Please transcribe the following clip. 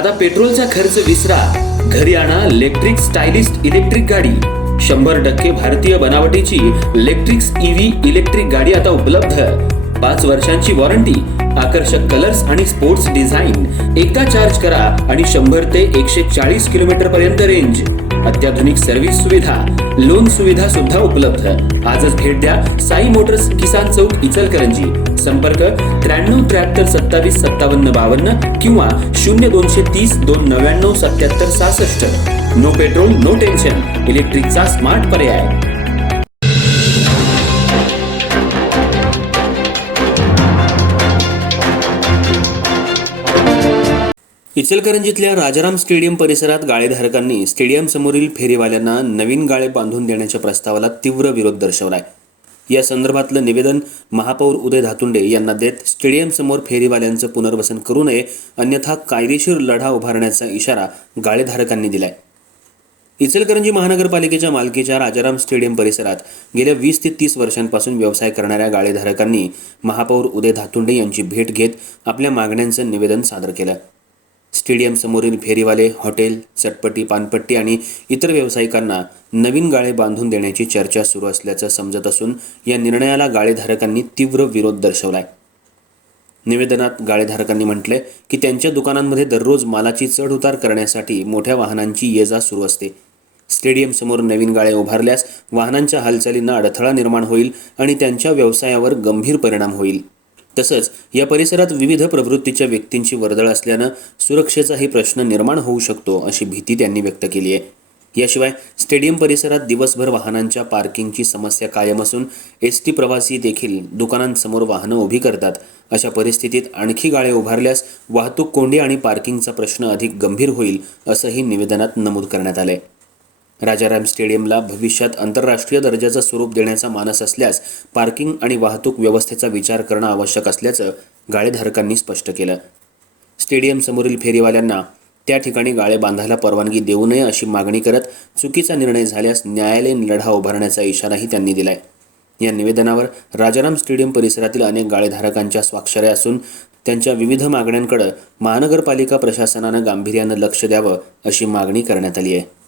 आता पेट्रोलचा खर्च विसरा, घरी आणा इलेक्ट्रिक स्टायलिस्ट इलेक्ट्रिक गाडी। 100% भारतीय बनावटीची इलेक्ट्रिक्स ईव्ही इलेक्ट्रिक गाडी आता उपलब्ध। 5 वर्षांची वॉरंटी, आकर्षक कलर्स आणि स्पोर्ट्स डिझाइन। एकदा चार्ज करा आणि 100 ते 140 किलोमीटर पर्यंत रेंज। अत्याधुनिक सर्व्हिस सुविधा, लोन सुविधा सुद्धा उपलब्ध। आजच भेट द्या साई मोटर्स, किसान चौक, इचलकरंजी। संपर्क 93 73 27 57 52 किंवा 0230 299 77 66। नो पेट्रोल नो टेन्शन, इलेक्ट्रिकचा स्मार्ट पर्याय। इचलकरंजीतल्या राजाराम स्टेडियम परिसरात गाळेधारकांनी स्टेडियम समोरील फेरीवाल्यांना नवीन गाळे बांधून देण्याच्या प्रस्तावाला तीव्र विरोध दर्शवलाय। या संदर्भातलं निवेदन महापौर उदय धातुंडे यांना देत स्टेडियम समोर फेरीवाल्यांचं पुनर्वसन करू नये, अन्यथा कायदेशीर लढा उभारण्याचा इशारा गाळेधारकांनी दिलाय। इचलकरंजी महानगरपालिकेच्या मालकीच्या राजाराम स्टेडियम परिसरात गेल्या 20 ते 30 वर्षांपासून व्यवसाय करणाऱ्या गाळेधारकांनी महापौर उदय धातुंडे यांची भेट घेत आपल्या मागण्यांचं निवेदन सादर केलं। स्टेडियम समोरील फेरीवाले, हॉटेल, चटपटी, पानपट्टी आणि इतर व्यावसायिकांना नवीन गाळे बांधून देण्याची चर्चा सुरू असल्याचं समजत असून या निर्णयाला गाळेधारकांनी तीव्र विरोध दर्शवलाय। निवेदनात गाळेधारकांनी म्हटले की त्यांच्या दुकानांमध्ये दररोज मालाची चढउतार करण्यासाठी मोठ्या वाहनांची ये-जा सुरू असते। स्टेडियम समोर नवीन गाळे उभारल्यास वाहनांच्या हालचालींना अडथळा निर्माण होईल आणि त्यांच्या व्यवसायावर गंभीर परिणाम होईल। तसंच या परिसरात विविध प्रवृत्तीच्या व्यक्तींची वर्दळ असल्यानं सुरक्षेचाही प्रश्न निर्माण होऊ शकतो, अशी भीती त्यांनी व्यक्त केली आहे। याशिवाय स्टेडियम परिसरात दिवसभर वाहनांच्या पार्किंगची समस्या कायम असून एसटी प्रवासी देखील दुकानांसमोर वाहनं उभी करतात। अशा परिस्थितीत आणखी गाळे उभारल्यास वाहतूक कोंडी आणि पार्किंगचा प्रश्न अधिक गंभीर होईल, असंही निवेदनात नमूद करण्यात आलंय। राजाराम स्टेडियमला भविष्यात आंतरराष्ट्रीय दर्जाचं स्वरूप देण्याचा मानस असल्यास पार्किंग आणि वाहतूक व्यवस्थेचा विचार करणं आवश्यक असल्याचं गाळेधारकांनी स्पष्ट केलं। स्टेडियम समोरील फेरीवाल्यांना त्या ठिकाणी गाळे बांधायला परवानगी देऊ नये अशी मागणी करत चुकीचा निर्णय झाल्यास न्यायालयीन लढा उभारण्याचा इशाराही त्यांनी दिलाय। या निवेदनावर राजाराम स्टेडियम परिसरातील अनेक गाळेधारकांच्या स्वाक्षऱ्या असून त्यांच्या विविध मागण्यांकडे महानगरपालिका प्रशासनानं गांभीर्यानं लक्ष द्यावं, अशी मागणी करण्यात आली आहे।